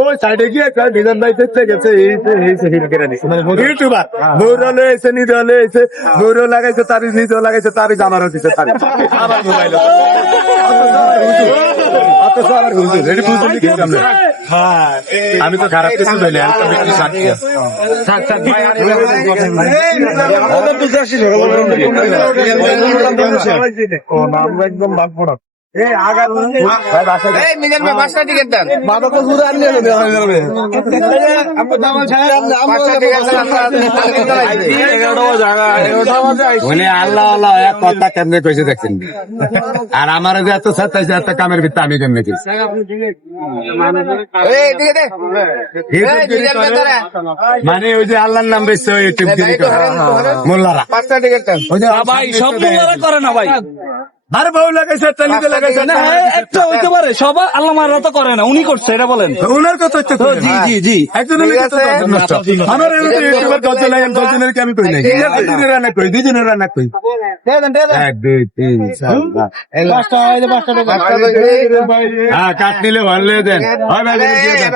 ওই সাইডে গিয়ে বিধান ভাই দেখতে গেছে ইউটিউবার বৌরলে এসে নিদলে এসে বৌর লাগাইছে তারি নিজেও লাগাইছে তারি জামারও দিচ্ছে তারি আমার মোবাইল অথচ আমার হুজুর এটি বুঝুন কিন্তু আমরা আমি তো খারাপ কিছু বলি একদম বাদ পড়া আল্লাহ কথা কেমনে কইছে দেখছেন আর আমার যে এত সাতাইছে এত কামের ভিতরে আমি কেমনে কি মানে ওই যে আল্লাহর নাম বেশি ইউটিউব মোল্লারা ভাই সব মোল্লারা করে না ভাই আরে বউ লাগাইছে চালিতে লাগাইছে না একটা হইতে পারে সবার আল্লাহ মারা তো করে না উনি করছে এটা বলেন ওনার কথা জি জি জি একজন আমার ইউটিউবার 10 জন 10 জনের কি আমি কই নাই দুজনের রান্না কই দুজনের রান্না কই 1 2 3 4 পাঁচটা হ্যাঁ কাট নিলে ভালো দেন হয় ভাই দিয়ে দেন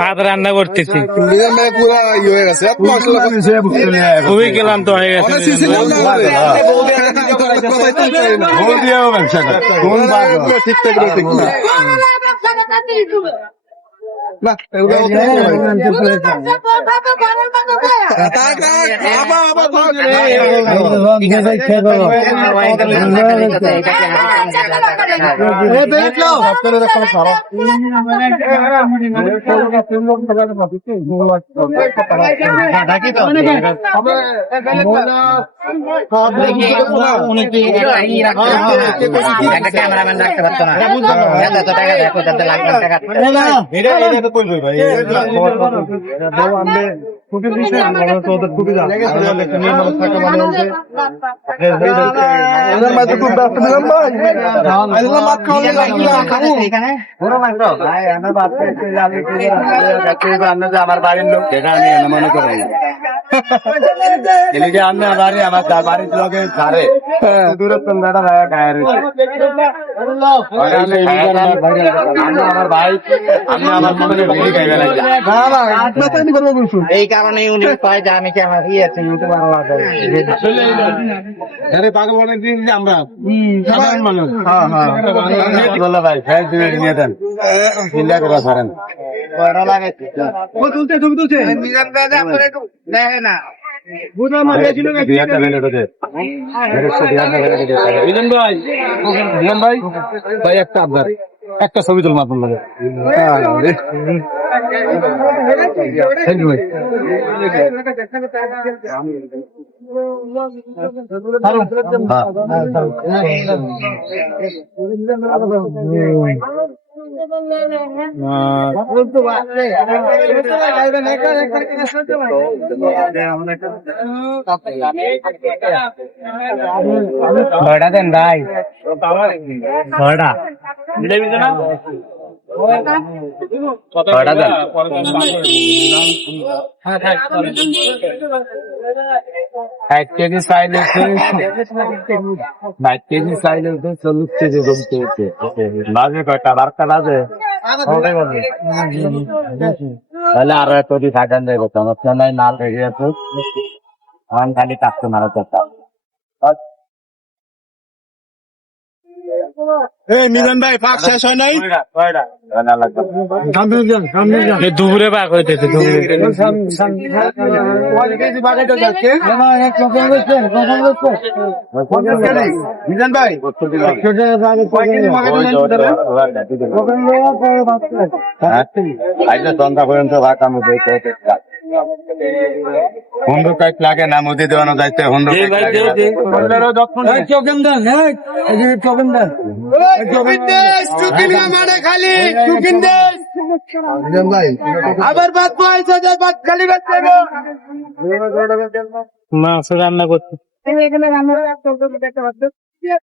ভাত রান্না করতেছি পুরা ইয়ে হয়ে গেছে খুবই ক্লান্ত হয়ে গেছে ক্যামেরাম্যান রাখতে পারতো না এত টাকা দেখো তাতে লাখ লাখ টাকা আমার বাড়ির লোক সেটা আমি মনে করি আমি বাড়ি আমার বাড়ির লোকে ধারে দূরত্ব আমার ভাই আমি আমার মনে এই কারণে উনি কয় যে আমি কি আমার ই আছে পাগল অনেক দিন আমরা সাধারণ মানুষ বলো ভাই ফেস দিয়ে নিয়ে দেন চিন্তা করে পারেন ভাই একটা আপনার একটা ছবি তুলবো আপনার লাগে ছয়টা দেন ভাই ছয়টা ছয়টা দেন 1 কেজি চাইলে 5 কেজি চাইলে 40 কেজি জমতে হচ্ছে বাজে কয়টা 12টা বাজে তাহলে আরো এত দিয়ে থাকেন যাবে সমস্যা নাই নাল রেখে আছে খালি কাস্টমার আছে মিজান ভাই ফাঁক শেষ হয় নাই দুপুরে বাঘ হইতেছে মিজান ভাই সন্ধ্যা পর্যন্ত ভাগ আমি হুন্ডু কাইট লাগে না মুদি দেওয়ানো যাইতে হুন্ডু আবার বাদ পয়সা বাদ খালি মাছ রান্না করতে এখানে রান্না